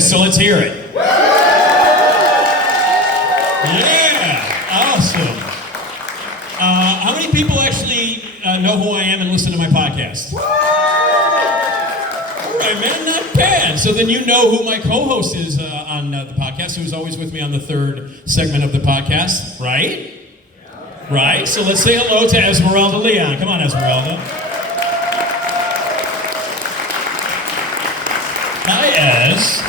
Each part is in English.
So let's hear it. Yeah, awesome. How many people actually know who I am and listen to my podcast? All right, man, not bad. So then you know who my co-host is on the podcast, who's always with me on the third segment of the podcast, right? Right, so let's say hello to Esmeralda Leon. Come on, Esmeralda. Hi, Es.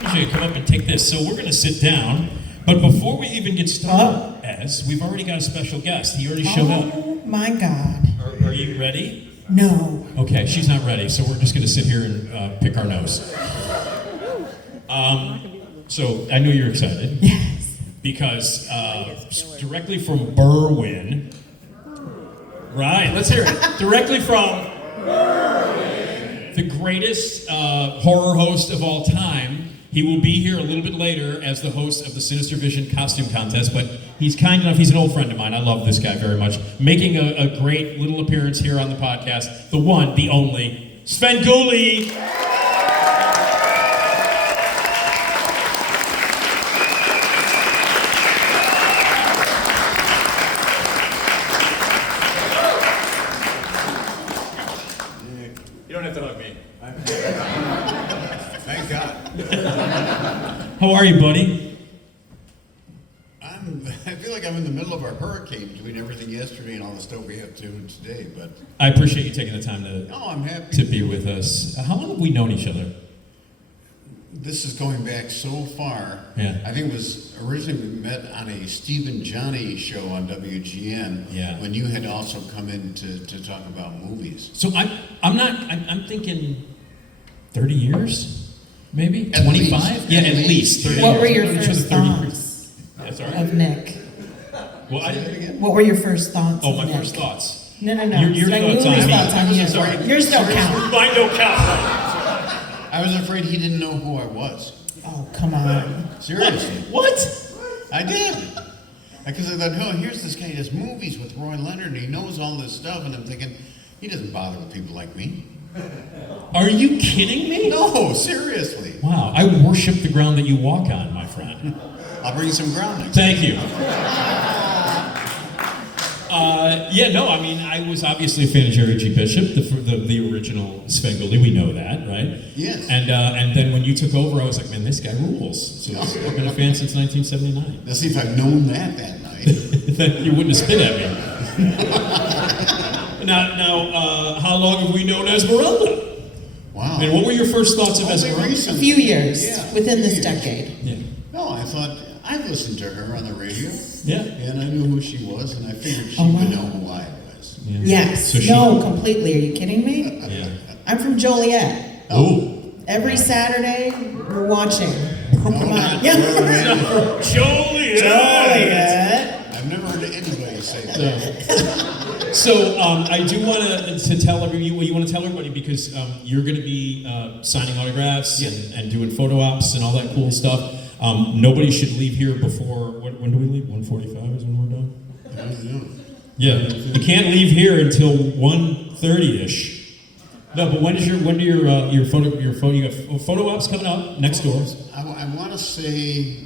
I want you to come up and take this. So we're going to sit down, but before we even get started, Es, we've already got a special guest. He already showed up. Oh, my God. Are you ready? No. Okay, she's not ready, so we're just going to sit here and pick our nose. So I know you're excited. Yes. Because directly from Berwyn, right, let's hear it. Directly from Berwyn, the greatest horror host of all time. He will be here a little bit later as the host of the Sinister Vision costume contest, but he's kind enough, he's an old friend of mine, I love this guy very much, making a great little appearance here on the podcast, the one, the only, Sven Gulli. Thank God. How are you, buddy? I feel like I'm in the middle of a hurricane between everything yesterday and all the stuff we have to do today, but... I appreciate you taking the time I'm happy to be with us. How long have we known each other? This is going back so far. Yeah. I think it was originally we met on a Steve and Johnny show on WGN. Yeah. When you had also come in to talk about movies. So I'm thinking 30 years, maybe? At 25? least. Yeah, at least 30 What years. were your Known each first other 30 years. thoughts That's all right. of Nick? Well, Say that again? What were your first thoughts Oh, of my Nick? first thoughts. No. Your Sven thoughts on Gulli's me. thoughts on you. Sorry. Yours don't count. Mine don't count. I was afraid he didn't know who I was. Oh, come on. Seriously. What? I did. Because I thought, oh, here's this guy, he does movies with Roy Leonard, and he knows all this stuff, and I'm thinking, he doesn't bother with people like me. Are you kidding me? No, seriously. Wow, I worship the ground that you walk on, my friend. I'll bring you some grounding. Thank you. I was obviously a fan of Jerry G. Bishop, the original Sven Gulli. We know that, right? Yes. And then when you took over, I was like, man, this guy rules. So I've been a fan since 1979. Let's see if I've known that night. Then you wouldn't have spit at me. Now, how long have we known Esmeralda? Wow. And what were your first thoughts of Only Esmeralda? A recently. few years Yeah, within this years. decade. Yeah. No, I thought, I've listened to her on the radio. Yeah. And I knew who she was, and I figured she Oh, wow. would know who I was. Yeah. Yes. So she- No, completely. Are you kidding me? Yeah. I'm from Joliet. Oh. Every Saturday, we're watching. No, not Yeah. Joliet! Joliet. I've never heard anybody say that. So I do want to tell everybody what you want to tell everybody because you're going to be signing autographs and doing photo ops and all that cool stuff. Nobody should leave here before when do we leave? 1:45 is when we're done. I don't know. Yeah, you can't leave here until 1:30ish. No, but when do your photo you got photo ops coming up next door? I want to say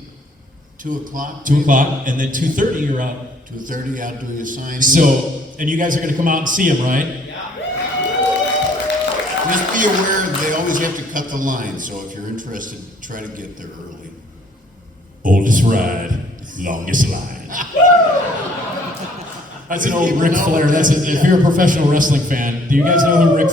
2 o'clock. 2 o'clock, and then 2:30 you're out. 2:30, out doing a signing. So, and you guys are going to come out and see him, right? Just be aware they always have to cut the line, so if you're interested, try to get there early. Oldest ride, longest line. That's an old Ric Flair. If you're a professional wrestling fan, do you guys know who Ric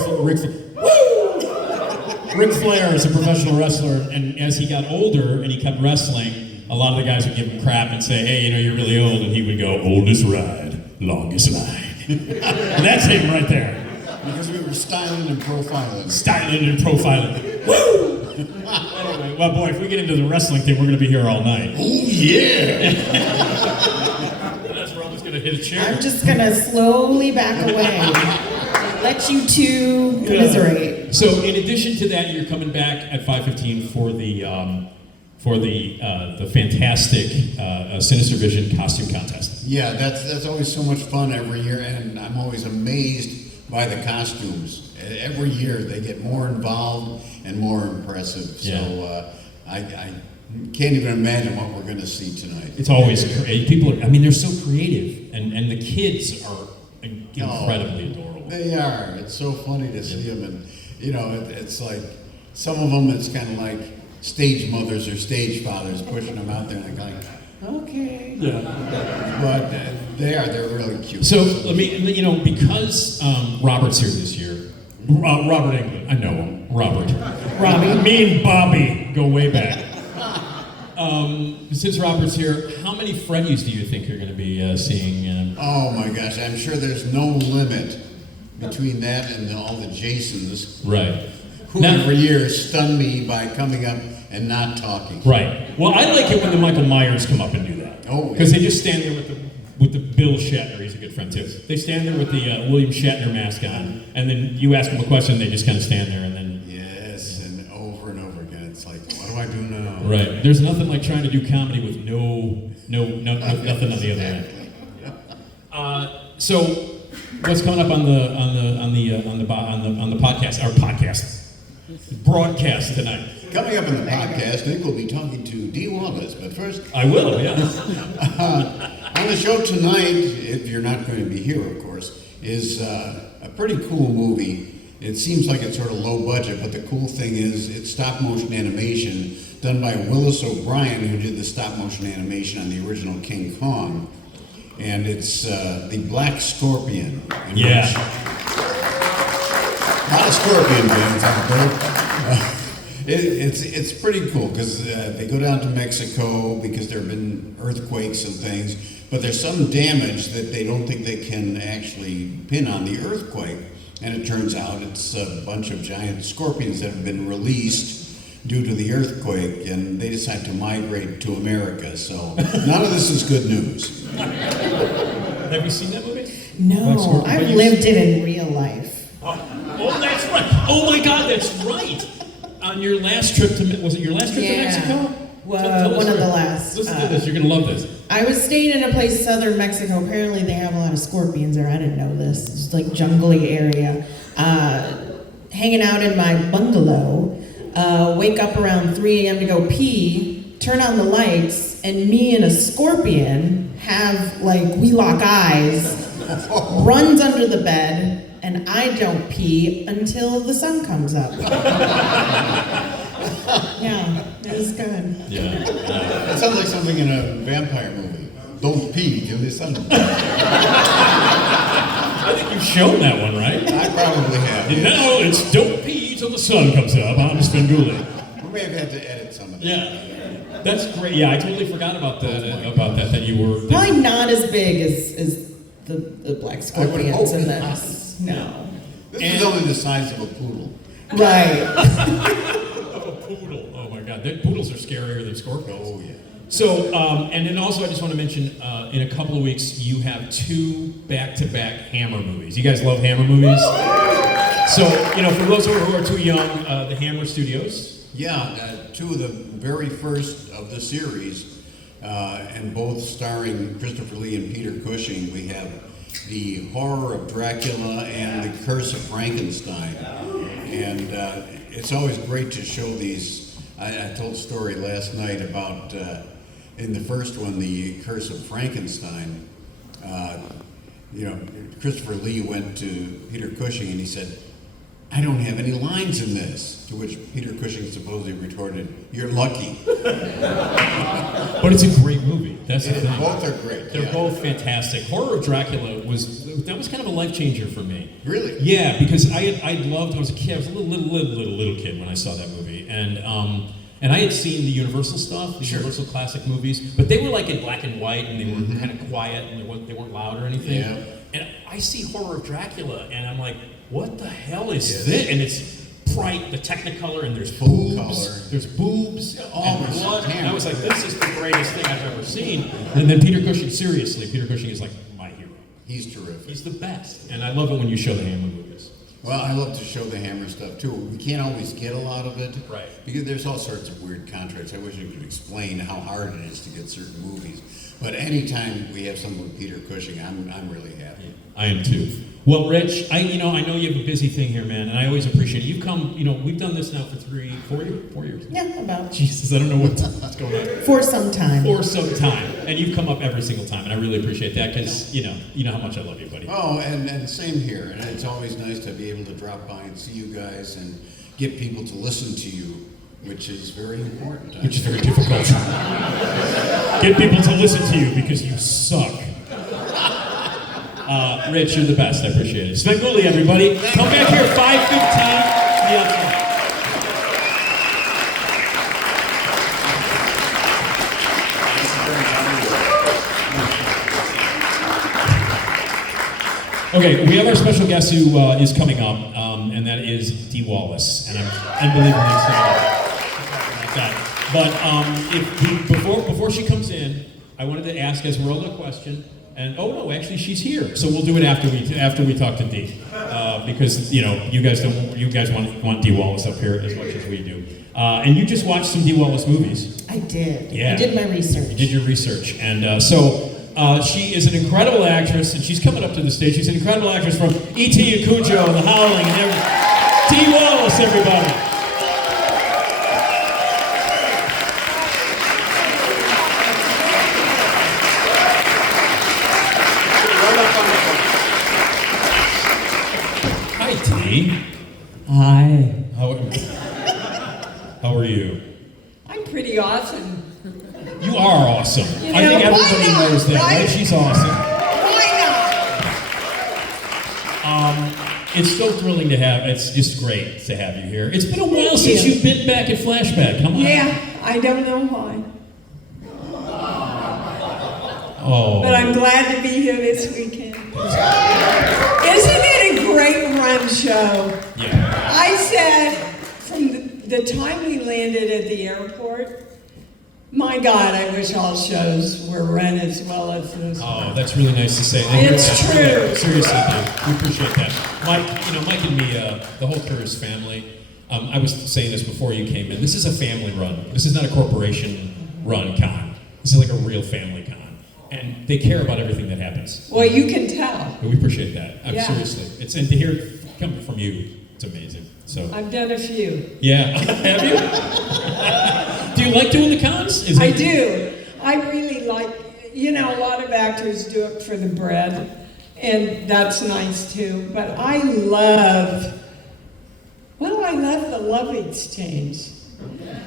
Flair is a professional wrestler, and as he got older and he kept wrestling, a lot of the guys would give him crap and say, hey, you're really old, and he would go, oldest ride, longest line. And that's him right there. Because we were styling and profiling. Styling and profiling. Woo! Anyway, well, boy, if we get into the wrestling thing, we're going to be here all night. Oh, yeah! That's where I'm just going to hit a chair. I'm just gonna slowly back away. Let you two commiserate. So, in addition to that, you're coming back at 5:15 for the fantastic Sinister Vision costume contest. Yeah, that's always so much fun every year, and I'm always amazed by the costumes. Every year they get more involved and more impressive. So I can't even imagine what we're going to see tonight. It's always people are. I mean, they're so creative, and the kids are incredibly adorable. They are. It's so funny to see them, and it's like some of them. It's kind of like stage mothers or stage fathers pushing them out there, and they're like, okay. Yeah. But they're really cute. So let me, because Robert's here this year. Robert England, I know him. Robert. Robbie. Me and Bobby go way back. Since Robert's here, how many Freddies do you think you're going to be seeing? Oh my gosh, I'm sure there's no limit between that and all the Jasons. Right. Who every year stun me by coming up and not talking. Right. Well, I like it when the Michael Myers come up and do that. Oh, because they just stand there with the Bill Shatner. He's a good friend too. They stand there with the William Shatner mask on, and then you ask them a question, they just kind of stand there, and then. Yes, and over again. It's like, what do I do now? Right. There's nothing like trying to do comedy with nothing on the other end. So, what's coming up on the podcast? Our podcast broadcast tonight. Coming up in the podcast, Nick will be talking to Dee Wallace, but first... I will, yeah. On the show tonight, if you're not going to be here, of course, is a pretty cool movie. It seems like it's sort of low budget, but the cool thing is it's stop motion animation done by Willis O'Brien, who did the stop motion animation on the original King Kong. And it's The Black Scorpion. Yeah. A lot of scorpion fans out there. It's pretty cool because they go down to Mexico because there have been earthquakes and things, but there's some damage that they don't think they can actually pin on the earthquake. And it turns out it's a bunch of giant scorpions that have been released due to the earthquake, and they decide to migrate to America. So none of this is good news. Have you seen that movie? No, I've lived it in real life. Oh, that's right. Oh my God, that's right. On your last trip was it your last trip to Mexico? Well, one of the last. Listen to this, you're going to love this. I was staying in a place in southern Mexico. Apparently they have a lot of scorpions there. I didn't know this. It's like jungly area. Hanging out in my bungalow, wake up around 3 a.m. to go pee, turn on the lights, and me and a scorpion have, we lock eyes, runs under the bed, and I don't pee until the sun comes up. Yeah, it was good. Yeah. It sounds like something in a vampire movie. Don't pee till the sun. I think you've shown that one, right? I probably have. Yes. No, it's don't pee till the sun comes up on Spenguli. We may have had to edit some of that. Yeah. That's great. Yeah, I totally forgot about that you were... Probably not as big as the black scorpions in this. No. This is only the size of a poodle. Right. A poodle. Oh my God. Poodles are scarier than scorpions. Oh, yeah. So, and then also I just want to mention, in a couple of weeks, you have 2 back-to-back Hammer movies. You guys love Hammer movies? So, for those who are too young, the Hammer Studios. Yeah, 2 of the very first of the series, and both starring Christopher Lee and Peter Cushing. We have The Horror of Dracula and The Curse of Frankenstein. And it's always great to show these. I told a story last night about, in the first one, The Curse of Frankenstein, Christopher Lee went to Peter Cushing and he said, "I don't have any lines in this." To which Peter Cushing supposedly retorted, "You're lucky." But it's a great movie. That's the thing. Both are great. They're both fantastic. Horror of Dracula was kind of a life changer for me. Really? Yeah, because I loved. I was a kid. I was a little kid when I saw that movie, and I had seen the Universal stuff, the Universal classic movies, but they were like in black and white, and they were kind of quiet, and they weren't loud or anything. Yeah. And I see Horror of Dracula, and I'm like, what the hell is this? And it's bright, the Technicolor, and there's boobs. Color. There's boobs, and blood. And I was like, Hammer. this is the greatest thing I've ever seen. And then Peter Cushing, seriously, Peter Cushing is like my hero. He's terrific. He's the best. And I love it when you show the Hammer movies. Well, I love to show the Hammer stuff too. We can't always get a lot of it. Right. Because there's all sorts of weird contracts. I wish I could explain how hard it is to get certain movies. But anytime we have something with Peter Cushing, I'm really happy. I am too. Well, Rich, I know you have a busy thing here, man, and I always appreciate it. You've come, we've done this now for 4 years. Yeah, about. Jesus, I don't know what's going on. For some time. For some time, and you've come up every single time, and I really appreciate that because you know how much I love you, buddy. Oh, and same here. And it's always nice to be able to drop by and see you guys and get people to listen to you, which is very important. Which is very difficult. Get people to listen to you because you suck. Rich, you're the best. I appreciate it. Svengoolie, everybody. Come back here, 5:15. Okay, we have our special guest who is coming up, and that is Dee Wallace, and I'm unbelievably excited about that. But before she comes in, I wanted to ask Esmeralda a question. And actually she's here, so we'll do it after we talk to Dee, because you guys want Dee Wallace up here as much as we do. And you just watched some Dee Wallace movies. I did. Yeah. I did my research. You did your research, and so she is an incredible actress, and she's coming up to the stage. She's an incredible actress from E.T. and Cujo, The Howling, and everything. Dee Wallace, everybody. Hi. How are you? I'm pretty awesome. You are awesome. You I think know, why everybody not, knows that, right? She's awesome. Why It's so thrilling to have. It's just great to have you here. It's been a while Thank since you. you've been back at Flashback. Come on. Yeah, I don't know why. Oh. But I'm glad to be here this weekend. Isn't it a great run show? Yeah. I said from the time we landed at the airport, my God, I wish all shows were run as well as this. Oh, that's really nice to say. It's true. Yeah, seriously, dude. We appreciate that. Mike and me, the whole crew is family. I was saying this before you came in. This is a family run. This is not a corporation run con. This is like a real family con. And they care about everything that happens. Well, you can tell. We appreciate that. Yeah. Seriously. And to hear it come from you, it's amazing. So. I've done a few. Yeah. Have you? Do you like doing the cons? I do. I really like, a lot of actors do it for the bread, and that's nice too. But I love the love exchange.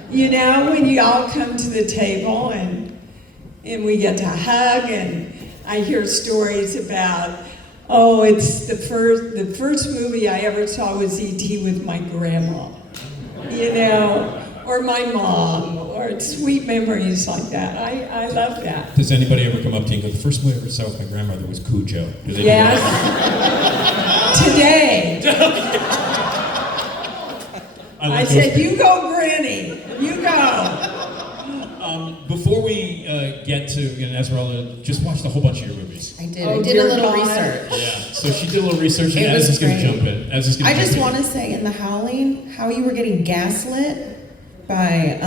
When you all come to the table and we get to hug, and I hear stories about, it's the first movie I ever saw was E.T. with my grandma, or my mom, or sweet memories like that. I love that. Does anybody ever come up to you and go, the first movie I ever saw with my grandmother was Cujo? Do they Yes. Today. I said, you go, Granny. You go. Before we get to Esmeralda, just watched a whole bunch of your movies. I did. Oh, I did a dear little God. research. Yeah. So she did a little research, and It Ez was is going to great. jump in. I just want to say in The Howling, how you were getting gaslit by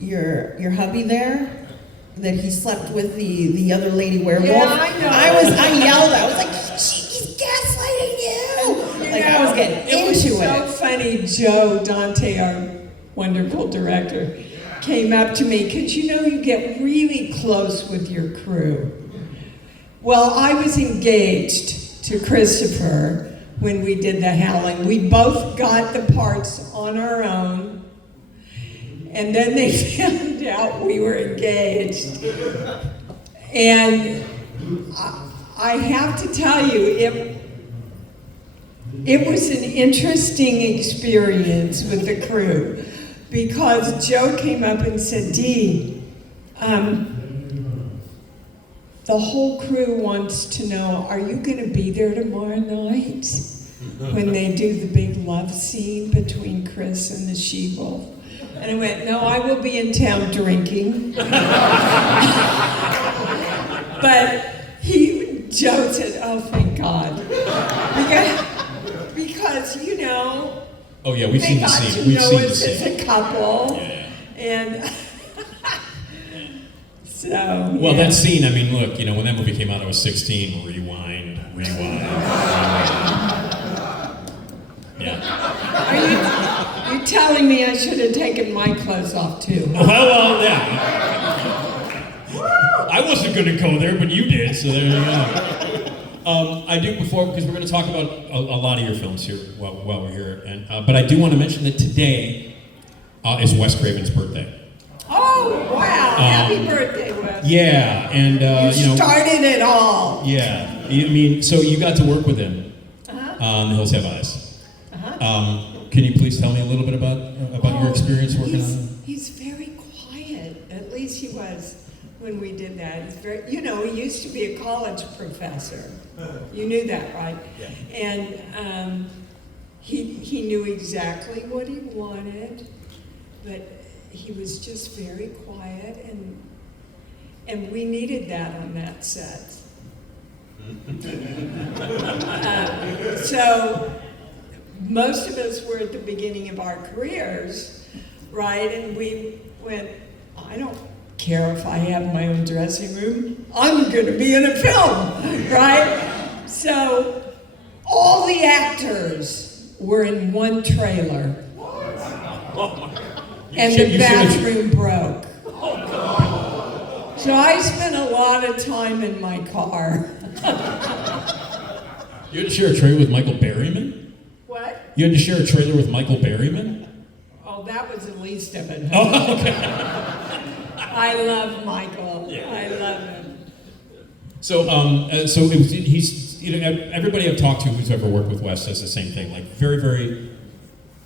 your hubby there, that he slept with the other lady werewolf. Yeah, I know. I yelled. I was like, she's gaslighting you. I was getting into was so it. funny. Joe Dante, our wonderful director, came up to me, because you get really close with your crew. Well, I was engaged to Christopher when we did The Howling. We both got the parts on our own, and then they found out we were engaged. And I have to tell you, it was an interesting experience with the crew, because Joe came up and said, Dee, the whole crew wants to know, are you going to be there tomorrow night when they do the big love scene between Chris and the she-wolf? And I went, no, I will be in town drinking. But Joe said, oh, thank God. Because Oh yeah, we've they seen the got scene. to We've know seen the us as scene. a couple. Yeah. And so. Well, yeah. that scene. I mean, look. When that movie came out, I was 16. Rewind. Yeah. Are you telling me I should have taken my clothes off too? Well, yeah. I wasn't going to go there, but you did, so there you go. I do before, because we're going to talk about a lot of your films here while we're here, and but I do want to mention that today is Wes Craven's birthday. Oh, wow. Happy birthday, Wes. Yeah, and You started it all. Yeah, I mean, so you got to work with him on The Hills Have Eyes. Can you please tell me a little bit about your experience working on it? He's very quiet. At least he was when we did that. He's very, he used to be a college professor. You knew that, right? Yeah. And he knew exactly what he wanted, but he was just very quiet, and we needed that on that set. So most of us were at the beginning of our careers, right? And we went, I don't care if I have my own dressing room. I'm going to be in a film, right? So all the actors were in one trailer. And the bathroom broke. So I spent a lot of time in my car. You had to share a trailer with Michael Berryman? What? You had to share a trailer with Michael Berryman? Oh, that was the least of it. Oh, okay. I love Michael. Yeah. I love him. So, he's everybody I've talked to who's ever worked with Wes says the same thing. Like very, very,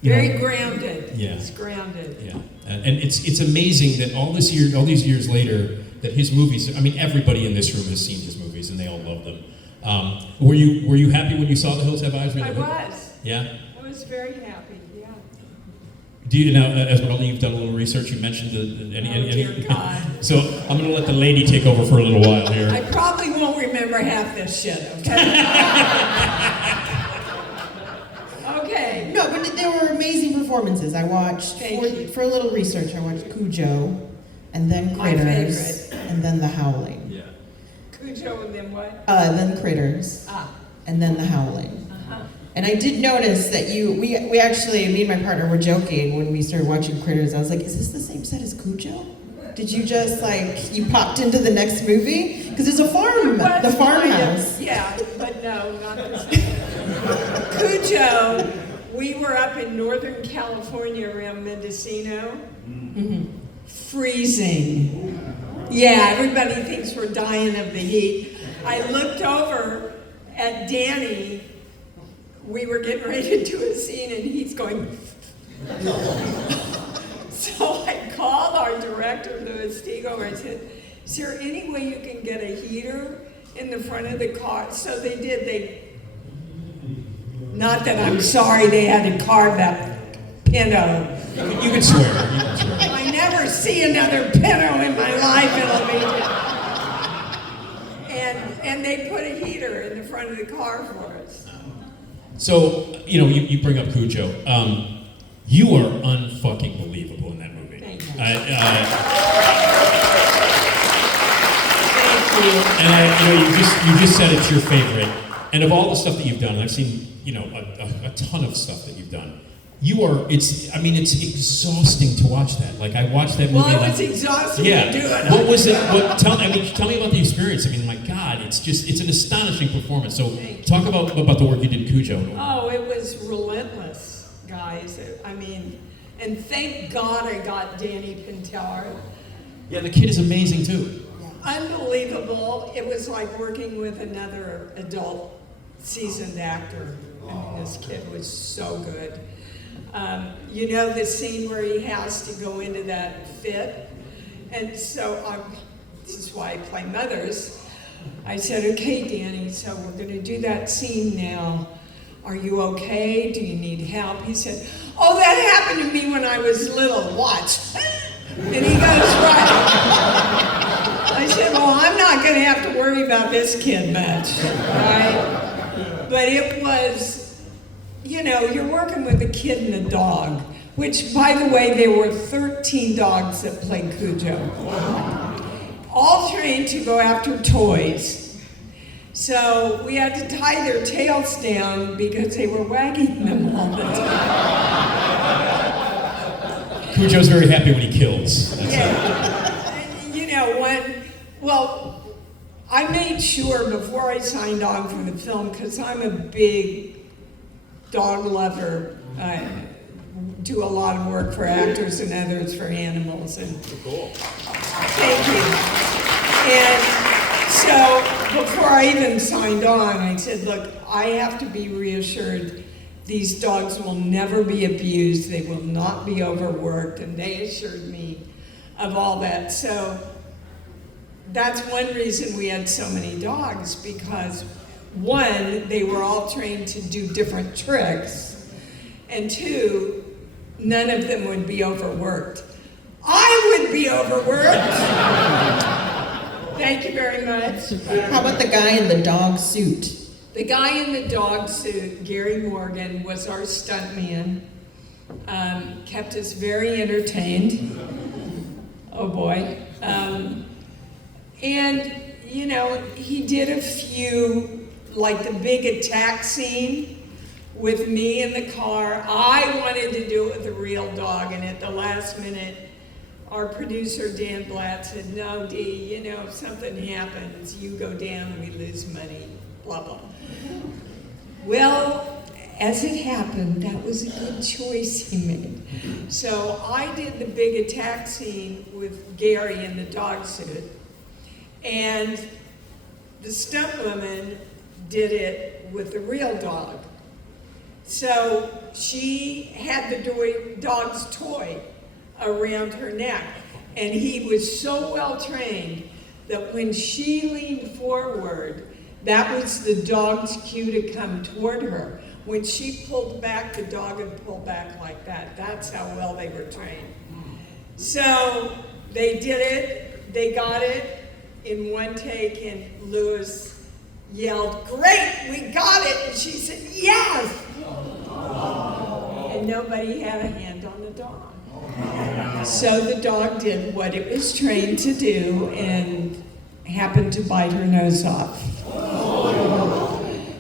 Very grounded. Yeah. He's grounded. Yeah, and it's amazing that all these years later, that his movies. I mean, everybody in this room has seen his movies, and they all love them. Were you happy when you saw The Hills Have Eyes? I was. Yeah. I was very happy. Yeah. Do you now, Esmeralda? You've done a little research. You mentioned any. Dear God. So I'm going to let the lady take over for a little while here. I probably won't remember half this shit. Okay. Okay. No, but there were amazing performances. I watched, for a little research, I watched Cujo, and then My Critters, favorite. and then The Howling. Yeah. Cujo and then what? Then Critters, and then The Howling. And I did notice that we actually, me and my partner were joking when we started watching Critters. I was like, is this the same set as Cujo? Did you just you popped into the next movie? Because there's a farm, the farmhouse. Yeah, but no, not the same. Cujo, we were up in Northern California around Mendocino. Mm-hmm. Freezing. Yeah, everybody thinks we're dying of the heat. I looked over at Danny. We were getting ready to do a scene, and he's going. So I called our director, Louis Stegover, and said, is there any way you can get a heater in the front of the car? So they did. Not that I'm sorry they had to carve that pinto. You can swear. You can swear. I never see another pinto in my life in Allegiant. And they put a heater in the front of the car for us. So, you bring up Cujo. You are unfucking believable in that movie. Thank you. Thank you. you just said it's your favorite. And of all the stuff that you've done, and I've seen, a ton of stuff that you've done. It's exhausting to watch that. Like I watched that movie. Well, it was exhausting to do it. What was it? Tell me about the experience. I mean, my God, it's an astonishing performance. So talk about the work you did in Cujo. Oh, it was relentless, guys. I mean, and thank God I got Danny Pintar. Yeah, the kid is amazing too. Unbelievable. It was like working with another adult seasoned actor. I mean, this kid was so good. The scene where he has to go into that fit? And so this is why I play mothers. I said, okay, Danny, so we're going to do that scene now. Are you okay? Do you need help? He said, oh, that happened to me when I was little. Watch. And he goes, right. I said, well, I'm not going to have to worry about this kid much, right? But it was, you're working with a kid and a dog, which, by the way, there were 13 dogs that played Cujo, all trained to go after toys. So we had to tie their tails down because they were wagging them all the time. Cujo's very happy when he kills. That's Yeah. You know, I made sure before I signed on for the film, because I'm a big dog lover. I do a lot of work for actors and others for animals. And cool. thank you. And so before I even signed on, I said, look, I have to be reassured these dogs will never be abused, they will not be overworked, and they assured me of all that. So that's one reason we had so many dogs, because one, they were all trained to do different tricks, and two, none of them would be overworked. I would be overworked. Thank you very much. How about the guy in the dog suit? The guy in the dog suit, Gary Morgan, was our stuntman. Kept us very entertained. Oh boy. And, you know, he did a few, like the big attack scene with me in the car. I wanted to do it with a real dog, and at the last minute, our producer, Dan Blatt, said, no, Dee, you know, if something happens, you go down, we lose money, blah, blah. Well, as it happened, that was a good choice he made. So I did the big attack scene with Gary in the dog suit, and the stunt woman did it with the real dog. So she had the dog's toy around her neck, and he was so well trained that when she leaned forward, that was the dog's cue to come toward her. When she pulled back, the dog would pull back like that. That's how well they were trained. So they did it, they got it in one take, and Lewis yelled, great, we got it, and she said, yes! And nobody had a hand on the dog. So the dog did what it was trained to do and happened to bite her nose off.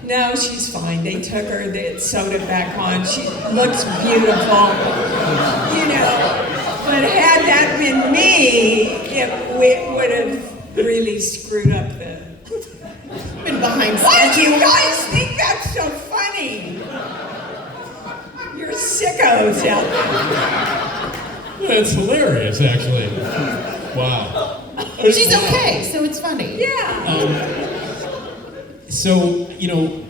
No, she's fine. They took her, they sewed it back on. She looks beautiful, you know. But had that been me, it would have really screwed up the... Been behind Why do you guys think that's so funny? You're sickos out there. It's hilarious, actually. Wow. She's okay, so it's funny. Yeah. So, you know,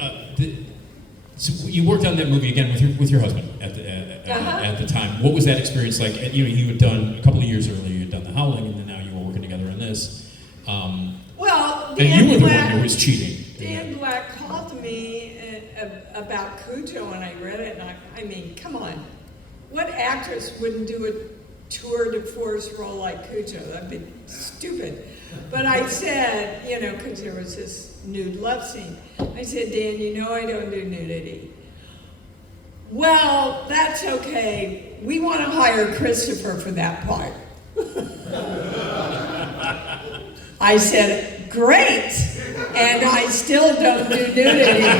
so you worked on that movie again with your husband at the time. What was that experience like? You know, you had done a couple of years earlier. You had done The Howling, and then now you were working together on this. Well, and you were the one who was cheating. Dan Black called me about Cujo, and I read it, and I mean, come on, what actress wouldn't do a tour de force role like Cujo? That'd be stupid. But I said, you know, because there was this nude love scene, I said, Dan, you know I don't do nudity. Well, that's okay. We want to hire Christopher for that part. I said, great. And I still don't do nudity.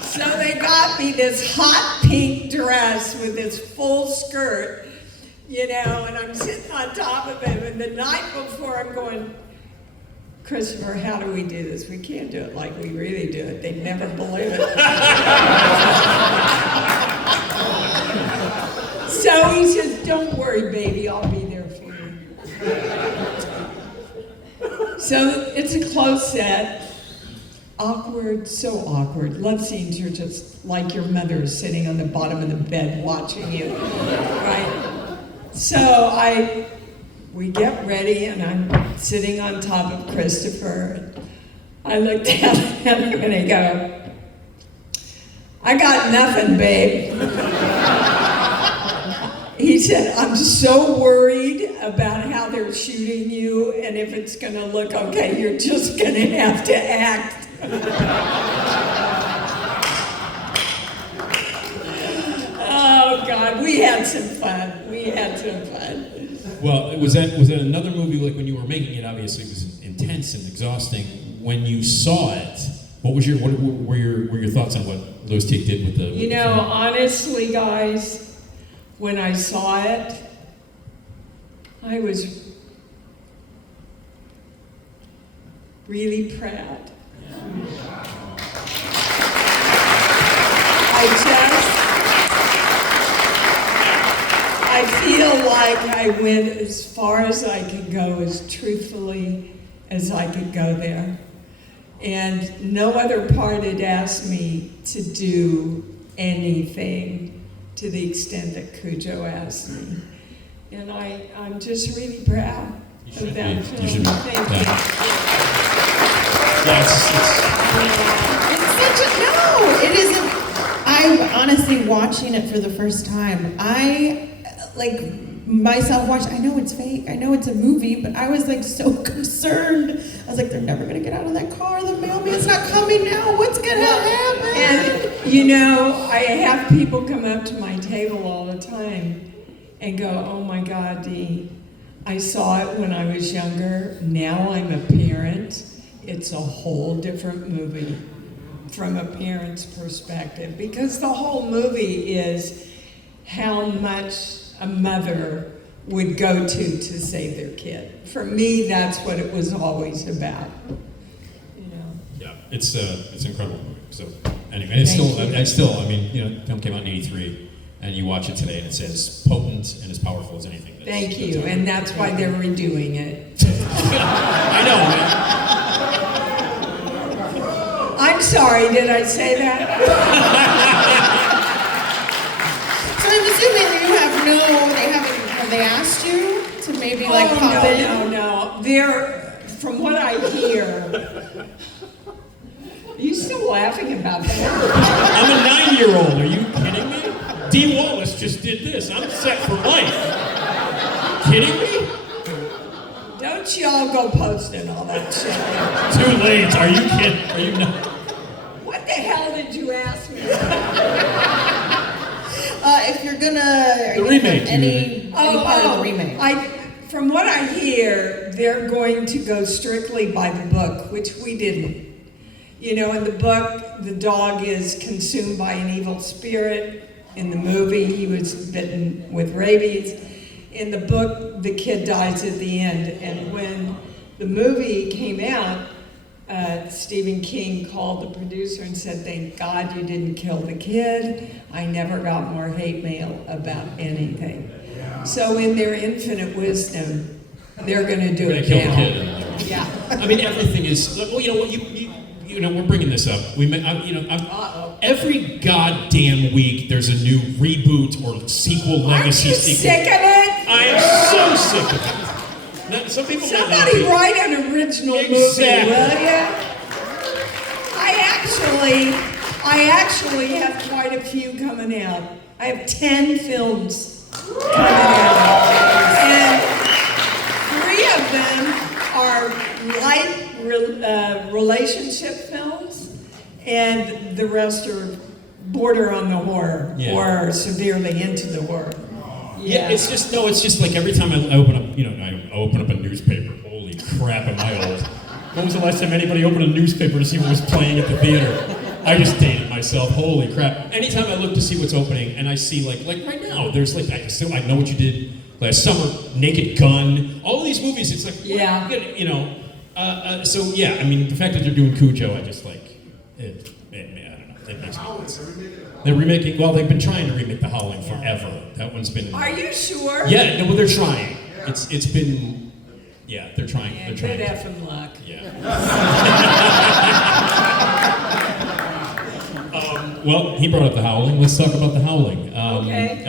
So they got me this hot pink dress with this full skirt, you know, and I'm sitting on top of him, and the night before I'm going, Christopher, how do we do this? We can't do it like we really do it. They'd never believe it. So he says, don't worry, baby, I'll be there for you. So it's a close set. Awkward, so awkward. Love scenes are just like your mother sitting on the bottom of the bed watching you, right? So we get ready, and I'm sitting on top of Christopher. I look down at him and I go, I got nothing, babe. He said, I'm so worried about how they're shooting you, and if it's gonna look okay, you're just gonna have to act. Oh God, we had some fun. Well, was that another movie? Like when you were making it, obviously it was intense and exhausting. When you saw it, what were your thoughts on what Louis Teague did with the? You know, honestly, guys, when I saw it, I was really proud. I feel like I went as far as I could go, as truthfully as I could go there. And no other part had asked me to do anything to the extent that Cujo asked me. And I'm just really proud of that film. You should be. Thank you. Yeah, It's such a no. It isn't. I'm honestly watching it for the first time. I myself watched. I know it's fake. I know it's a movie, but I was like so concerned. I was like, they're never gonna get out of that car. The mailman's not coming now. What's gonna happen? And you know, I have people come up to my table all the time and go, "Oh my God, Dee, I saw it when I was younger. Now I'm a parent. It's a whole different movie from a parent's perspective, because the whole movie is how much a mother would go to save their kid. For me, that's what it was always about. You know. yeah, it's an incredible movie. So anyway, it's still, I mean, you know, the film came out in '83, and you watch it today, and it's as potent and as powerful as anything. Thank you, and that's why they're redoing it. I know, man. I'm sorry, did I say that? So I'm assuming have they asked you to maybe like pop in? No. From what I hear, are you still laughing about that? I'm a 9-year-old. Are you kidding me? Dee Wallace just did this. I'm set for life. Kidding me? Don't y'all go posting all that shit. Too late. Are you kidding? Are you not? What the hell did you ask me? If you're gonna The remake, any part of the remake. From what I hear, they're going to go strictly by the book, which we didn't. You know, in the book, the dog is consumed by an evil spirit. In the movie, he was bitten with rabies. In the book, the kid dies at the end. And when the movie came out, Stephen King called the producer and said, "Thank God you didn't kill the kid. I never got more hate mail about anything." So in their infinite wisdom, they're going to do it Kill the now. kid. Yeah. I mean, everything is. Well, you know what? You know, we're bringing this up. Every goddamn week there's a new reboot or sequel, legacy Aren't you sequel. sick of it? I am so sick of it. Now, some people might not Somebody be. write an original movie, Exactly. will ya? I actually have quite a few coming out. I have 10 films coming out. And 3 of them are light relationship films, and the rest are border on the horror or severely into the horror. Yeah, it's just like every time I open up, I open up a newspaper. Holy crap, am I old? When was the last time anybody opened a newspaper to see what was playing at the theater? I just dated myself. Holy crap. Anytime I look to see what's opening and I see like right now, there's like, I Know What You Did Last Summer, Naked Gun, all of these movies, it's like, yeah. So yeah, I mean, the fact that they're doing Cujo, I just like, I don't know, it makes me nuts. They're remaking, well, they've been trying to remake The Howling forever. That one's been... Are you sure? Yeah, no, well, they're trying. It's been... Yeah, they're trying. Yeah, they're trying. good effing luck. Yeah. Well, he brought up The Howling. Let's talk about The Howling. Okay.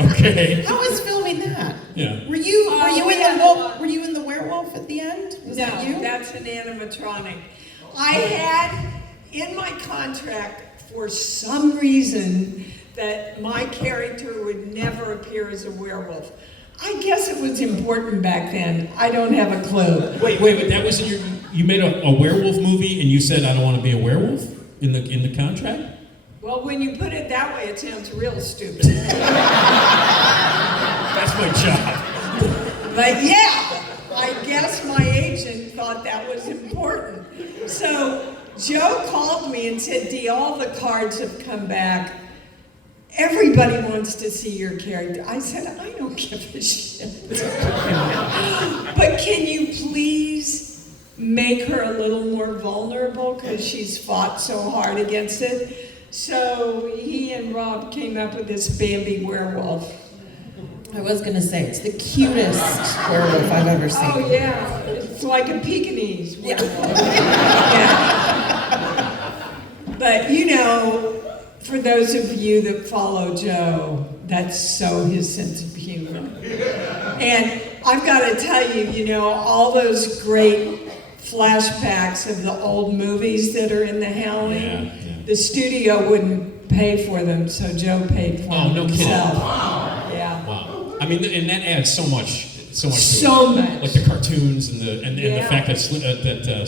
Okay. How was filming that? Yeah. Were you in the werewolf at the end? Was that you? That's an animatronic. I had in my contract for some reason that my character would never appear as a werewolf. I guess it was important back then. I don't have a clue. Wait, that was in you made a werewolf movie and you said I don't want to be a werewolf in the contract? Well, when you put it that way, it sounds real stupid. That's my job. But yeah, I guess my agent thought that was important. So Joe called me and said, Dee, all the cards have come back. Everybody wants to see your character. I said, I don't give a shit. But can you please make her a little more vulnerable because she's fought so hard against it? So he and Rob came up with this Bambi werewolf. I was gonna say, it's the cutest werewolf I've ever seen. Oh yeah, it's like a Pekingese werewolf. Yeah. But you know, for those of you that follow Joe, that's so his sense of humor. And I've got to tell you, you know, all those great flashbacks of the old movies that are in the Howling, the studio wouldn't pay for them, so Joe paid for them himself. Wow. Yeah. Wow. I mean, and that adds so much to So it. much. Like the cartoons and the fact that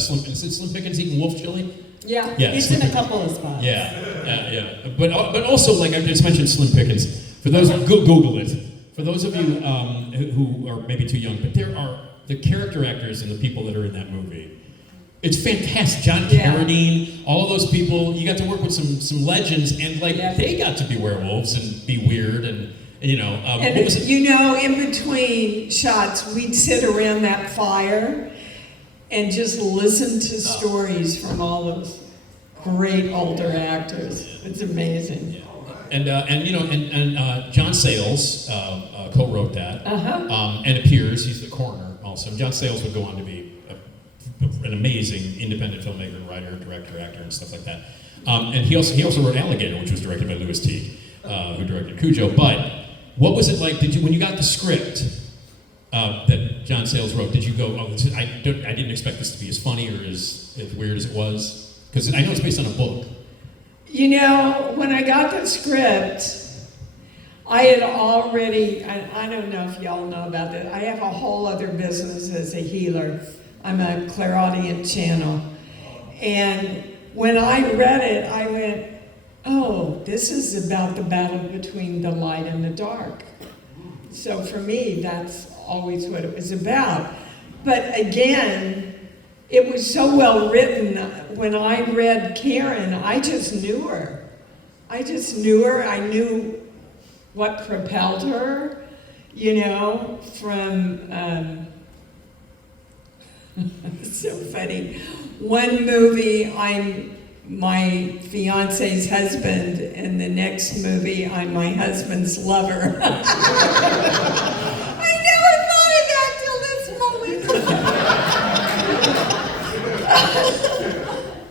Slim Pickens eating wolf chili. Yeah. Yeah, He's in a couple of spots. Yeah. But also, like I just mentioned, Slim Pickens. For those Google it. For those of you who are maybe too young, but there are the character actors and the people that are in that movie. It's fantastic. John Carradine, all of those people. You got to work with some legends, and they got to be werewolves and be weird and. You know, and what was it? You know, in between shots, we'd sit around that fire and just listen to stories from all those great older actors. It's amazing. And you know, and John Sayles co-wrote that, and appears. He's the coroner also. And John Sayles would go on to be an amazing independent filmmaker, writer, director, actor, and stuff like that. And he also wrote Alligator, which was directed by Louis Teague, who directed Cujo. But what was it like? When you got the script that John Sayles wrote? Did you go, I didn't expect this to be as funny or as weird as it was? Because I know it's based on a book. You know, when I got the script, I had already, I don't know if y'all know about that, I have a whole other business as a healer. I'm a clairaudient channel. And when I read it, I went, oh, this is about the battle between the light and the dark. So for me, that's always what it was about. But again, it was so well written. When I read Karen, I just knew her. I knew what propelled her, you know, from, it's so funny. One movie, I'm my fiance's husband, and the next movie, I'm my husband's lover. I never thought of that till this moment.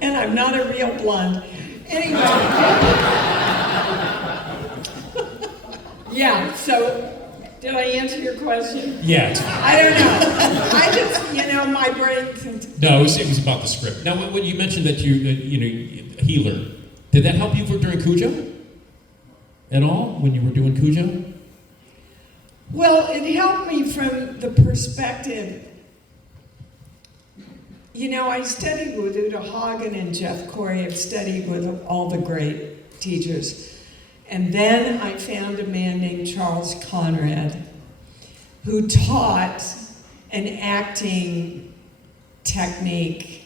And I'm not a real blonde. Anyway. Yeah, so did I answer your question? Yeah. I don't know. I just, you know, my brain. No, it was about the script. Now, when you mentioned that you know, healer, did that help you during Cujo? At all, when you were doing Cujo? Well, it helped me from the perspective. You know, I studied with Uta Hagen and Jeff Corey. I've studied with all the great teachers. And then I found a man named Charles Conrad who taught an acting technique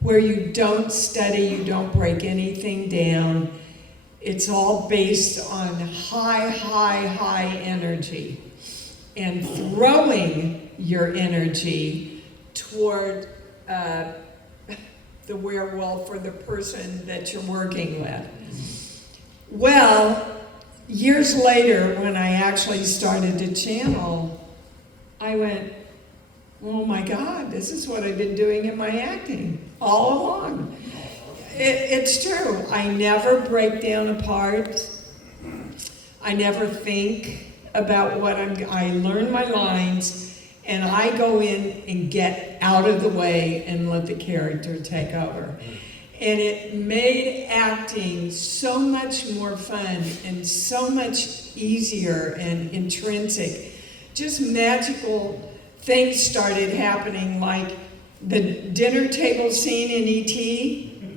where you don't study, you don't break anything down. It's all based on high energy and throwing your energy toward the werewolf or the person that you're working with. Well, years later, when I actually started to channel, I went, oh my God, this is what I've been doing in my acting all along. It's true. I never break down a part. I never think about what I learn my lines, and I go in and get out of the way and let the character take over. And it made acting so much more fun and so much easier and intrinsic. Just magical things started happening, like the dinner table scene in E.T.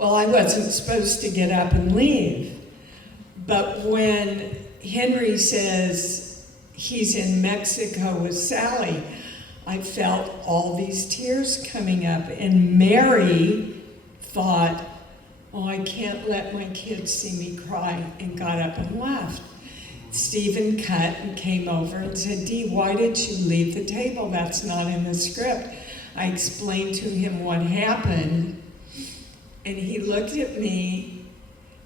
Well, I wasn't supposed to get up and leave. But when Henry says he's in Mexico with Sally, I felt all these tears coming up. And Mary thought, oh, I can't let my kids see me cry, and got up and left. Stephen cut and came over and said, Dee, why did you leave the table? That's not in the script. I explained to him what happened, and he looked at me,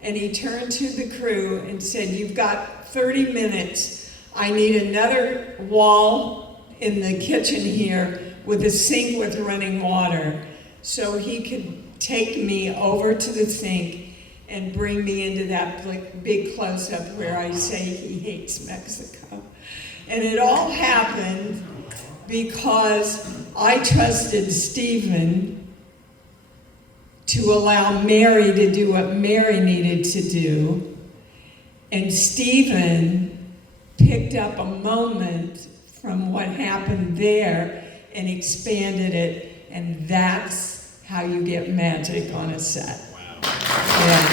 and he turned to the crew and said, you've got 30 minutes. I need another wall in the kitchen here with a sink with running water, so he could take me over to the sink and bring me into that big close-up where I say he hates Mexico. And it all happened because I trusted Stephen to allow Mary to do what Mary needed to do. And Stephen picked up a moment from what happened there and expanded it, and that's how you get magic on a set. Wow. Yeah.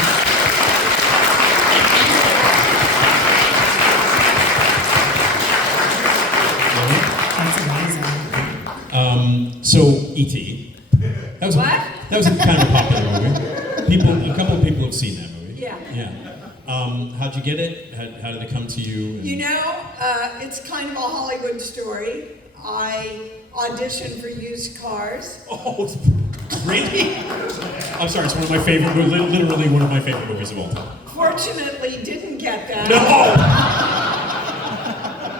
That's amazing. So E.T. That was What? That was a kind of a popular movie. A couple of people have seen that movie. Yeah. Yeah. How'd you get it? How did it come to you? You know, it's kind of a Hollywood story. I auditioned for Used Cars. Oh, really? I'm sorry. It's one of my favorite. Literally one of my favorite movies of all time. Fortunately, didn't get that. No.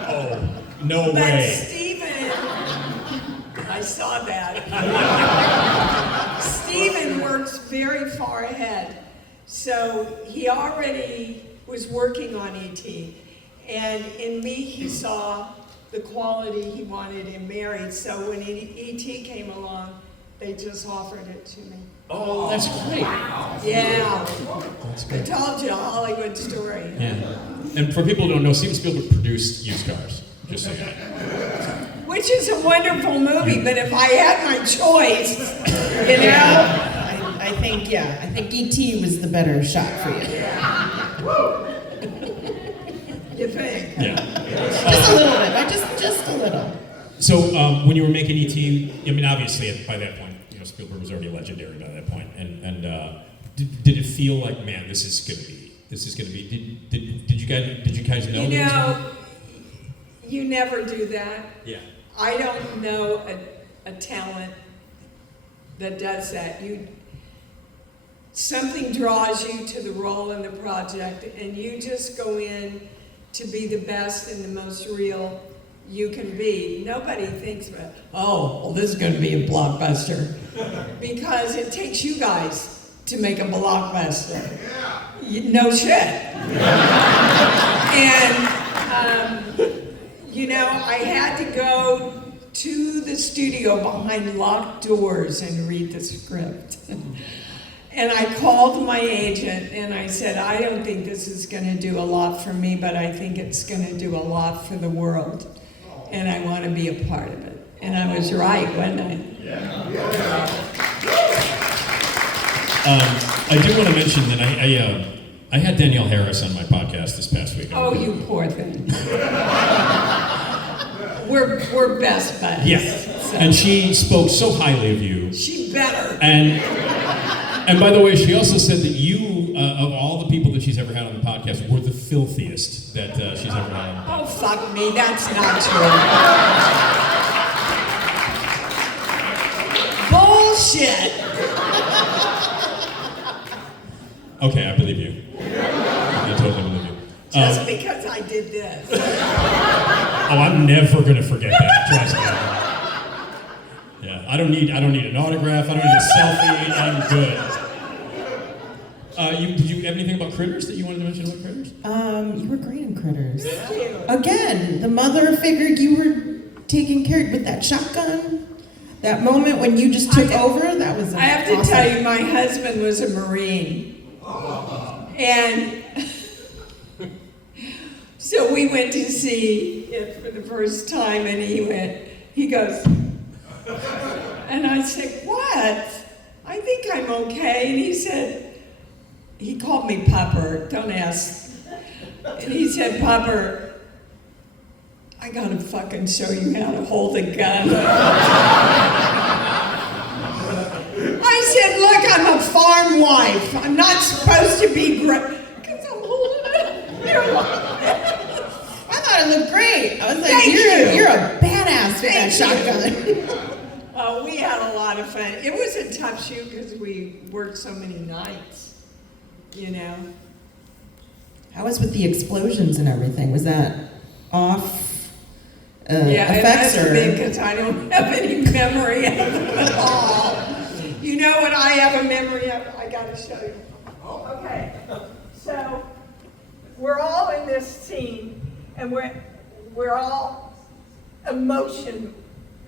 Oh, no But way. Stephen, I saw that. Stephen works very far ahead. So he already was working on E.T. And in me, he saw the quality he wanted in Mary. So when E.T. came along, they just offered it to me. Oh, that's great. Yeah. That's I good. told you a Hollywood story. Yeah. And for people who don't know, Steven Spielberg produced Used Cars. Just so you know. Which is a wonderful movie, but if I had my choice, you know. I think E.T. was the better shot for you. You think? Yeah. Just a little bit, just a little. So when you were making E.T., I mean, obviously by that point, you know, Spielberg was already legendary by that point. And did it feel like, man, this is gonna be? Did you guys know? You that it was gonna know, you never do that. be? Yeah. I don't know a talent that does that. Something draws you to the role in the project, and you just go in to be the best and the most real you can be. Nobody thinks about, oh, well, this is going to be a blockbuster. Because it takes you guys to make a blockbuster. No shit. And, you know, I had to go to the studio behind locked doors and read the script. And I called my agent and I said, I don't think this is going to do a lot for me, but I think it's going to do a lot for the world. And I want to be a part of it. And I was right, wasn't I? I do want to mention that I had Danielle Harris on my podcast this past week. Oh, you poor thing. We're best buds. Yeah. So. And she spoke so highly of you. She better. And by the way, she also said that you, of all the people that she's ever had on the podcast, were the filthiest that she's ever had on the podcast. Oh, fuck me, that's not true. Bullshit. Okay, I believe you. I totally believe you. Just because I did this. Oh, I'm never gonna forget that. Trust me. Yeah, I don't need an autograph. I don't need a selfie. I'm good. Did you have anything about Critters that you wanted to mention about Critters? You were great in Critters. Thank you. Again, the mother figured you were taking care with that shotgun. That moment when you just took over, that was I have to awesome. tell you, my husband was a Marine. And so we went to see it for the first time, and he goes, and I said, what? I think I'm okay. And he said, he called me Pupper, don't ask. And he said, Pupper, I gotta fucking show you how to hold a gun. I said, look, I'm a farm wife. I'm not supposed to be great. Because I'm holding it. You're like, I thought it looked great. I was like, Thank you. you're a badass with that Thank shotgun. oh, we had a lot of fun. It was a tough shoot because we worked so many nights, you know. How was with the explosions and everything? Was that off Yeah, effects that's or? because I don't have any memory of them at all. You know what I have a memory of? I gotta show you. Okay, so we're all in this scene, and we're all emotion,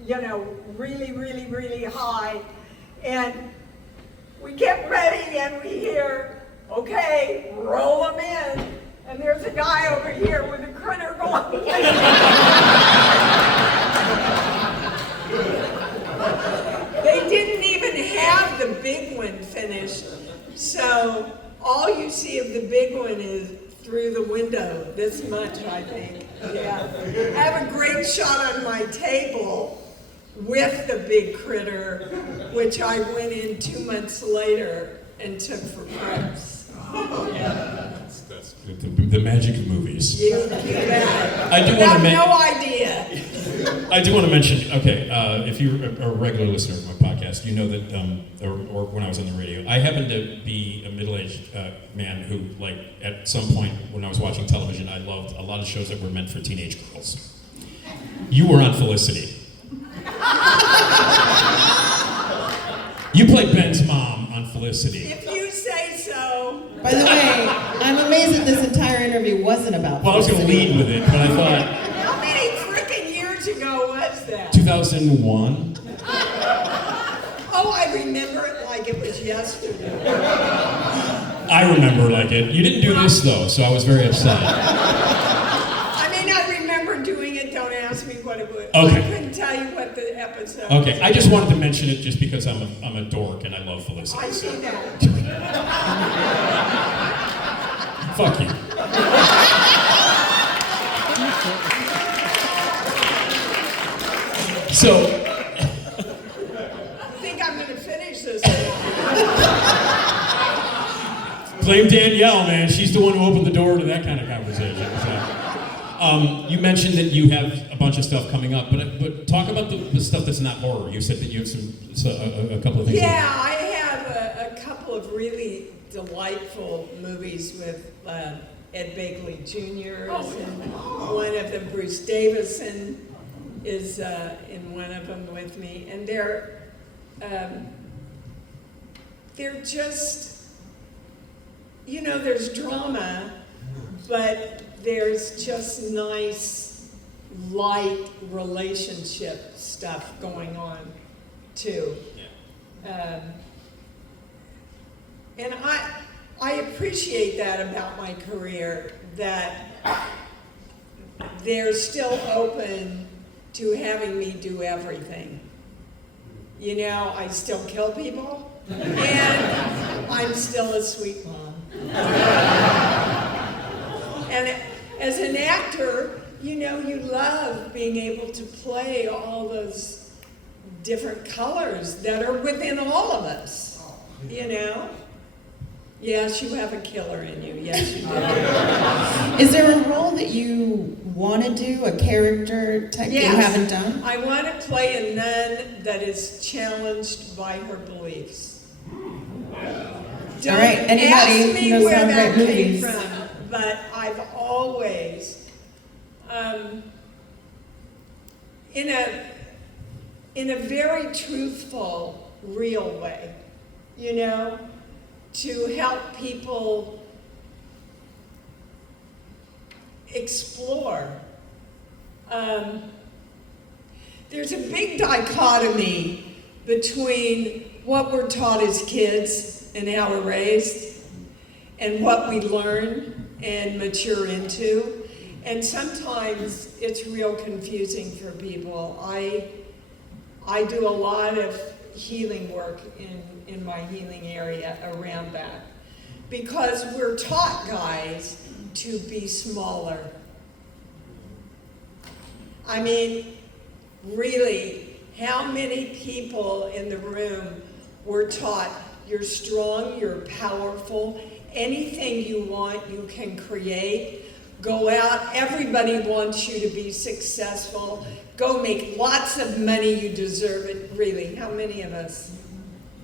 you know, really, really, really high, and we get ready and we hear, okay, roll them in. And there's a guy over here with a critter going in. They didn't even have the big one finished. So all you see of the big one is through the window, this much, I think. Yeah. I have a great shot on my table with the big critter, which I went in 2 months later and took for press. Yeah. That's the magic of movies. You bet. I do You want have to no idea. I do want to mention, okay, if you're a regular listener of my podcast, you know that, or when I was on the radio, I happen to be a middle-aged man who, like, at some point when I was watching television, I loved a lot of shows that were meant for teenage girls. You were on Felicity. You played Ben's mom on Felicity. If you say so. By the way, I'm amazed that this entire interview wasn't about. Well, I was going to lead with it, but I thought... How many frickin' years ago was that? 2001? Oh, I remember it like it was yesterday. I remember like it. You didn't do this, though, so I was very upset. I mean, I remember doing it. Don't ask me what it was. Okay. I couldn't tell you what the episode Okay, was. I just wanted to mention it just because I'm a dork and I love Felicity. I see so. that. Fuck you. So, I think I'm going to finish this. blame Danielle, man. She's the one who opened the door to that kind of conversation. So. You mentioned that you have a bunch of stuff coming up, but talk about the stuff that's not horror. You said that you have a couple of things. Yeah, I have a couple of really delightful movies with Ed Begley Jr. is in one of them. Bruce Davison is in one of them with me, and they're just, you know, there's drama, but there's just nice, light relationship stuff going on too. And I appreciate that about my career, that they're still open to having me do everything. You know, I still kill people, and I'm still a sweet mom. And as an actor, you know, you love being able to play all those different colors that are within all of us, you know? Yes, you have a killer in you. Yes, you do. Is there a role that you want to do, a character type that you haven't done? I want to play a nun that is challenged by her beliefs. Don't All right, anybody ask me who knows where some that great came movies. from, but I've always, in a very truthful, real way, you know, to help people explore. There's a big dichotomy between what we're taught as kids and how we're raised and what we learn and mature into. And sometimes it's real confusing for people. I do a lot of healing work in in my healing area around that. Because we're taught, guys, to be smaller. I mean, really, how many people in the room were taught you're strong, you're powerful, anything you want, you can create. Go out, everybody wants you to be successful. Go make lots of money, you deserve it. Really, how many of us?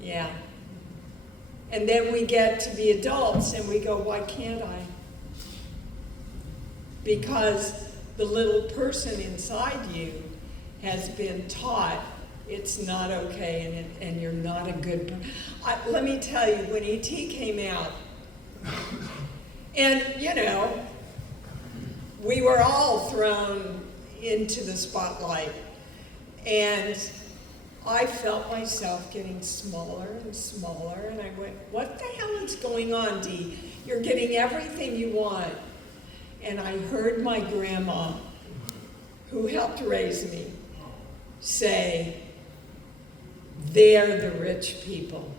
Yeah. And then we get to be adults and we go, why can't I? Because the little person inside you has been taught it's not okay and you're not a good person. Let me tell you, when E.T. came out, and you know, we were all thrown into the spotlight, and I felt myself getting smaller and smaller, and I went, what the hell is going on, Dee? You're getting everything you want. And I heard my grandma, who helped raise me, say, they're the rich people,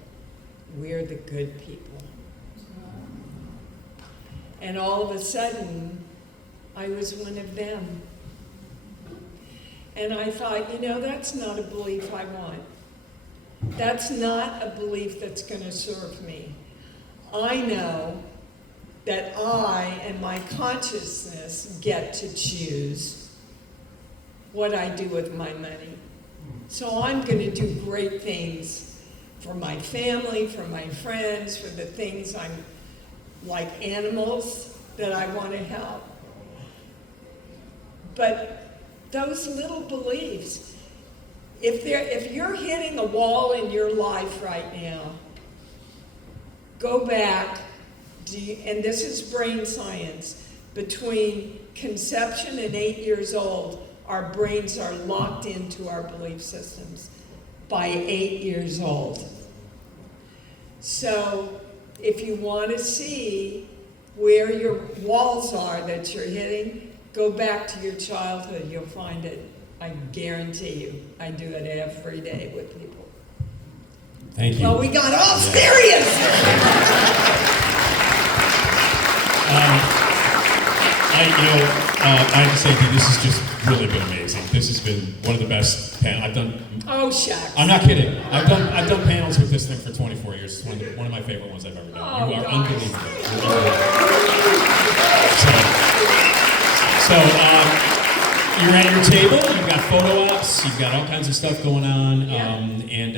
we're the good people. And all of a sudden, I was one of them. And I thought, you know, that's not a belief I want. That's not a belief that's going to serve me. I know that I and my consciousness get to choose what I do with my money. So I'm going to do great things for my family, for my friends, for the things I'm like animals that I want to help. But those little beliefs, if you're hitting a wall in your life right now, go back, and this is brain science, between conception and 8 years old, our brains are locked into our belief systems by 8 years old. So if you want to see where your walls are that you're hitting, go back to your childhood, you'll find it. I guarantee you. I do it every day with people. Thank you. Well, we got all serious! I have to say, Dee, this has just really been amazing. This has been one of the best panels I've done. Oh, shucks. I'm not kidding. I've done panels with this thing for 24 years. It's one of my favorite ones I've ever done. Oh, you are gosh. unbelievable. You're at your table. You've got photo ops. You've got all kinds of stuff going on. Yeah. And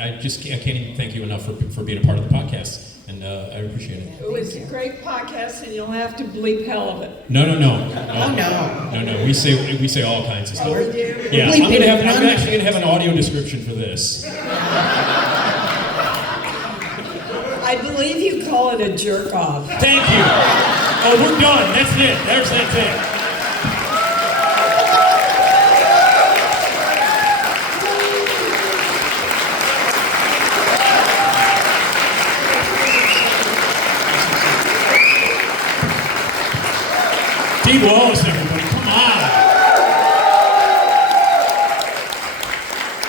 I can't even thank you enough for being a part of the podcast. And I appreciate it. It was a great podcast, and you'll have to bleep hell of it. No. Oh, no. We say all kinds of stuff. Oh, we do? Yeah, Bleep it. I'm actually gonna have an audio description for this. I believe you call it a jerk off. Thank you. Oh, we're done. That's it. There's that thing. Dee Wallace, everybody, come on.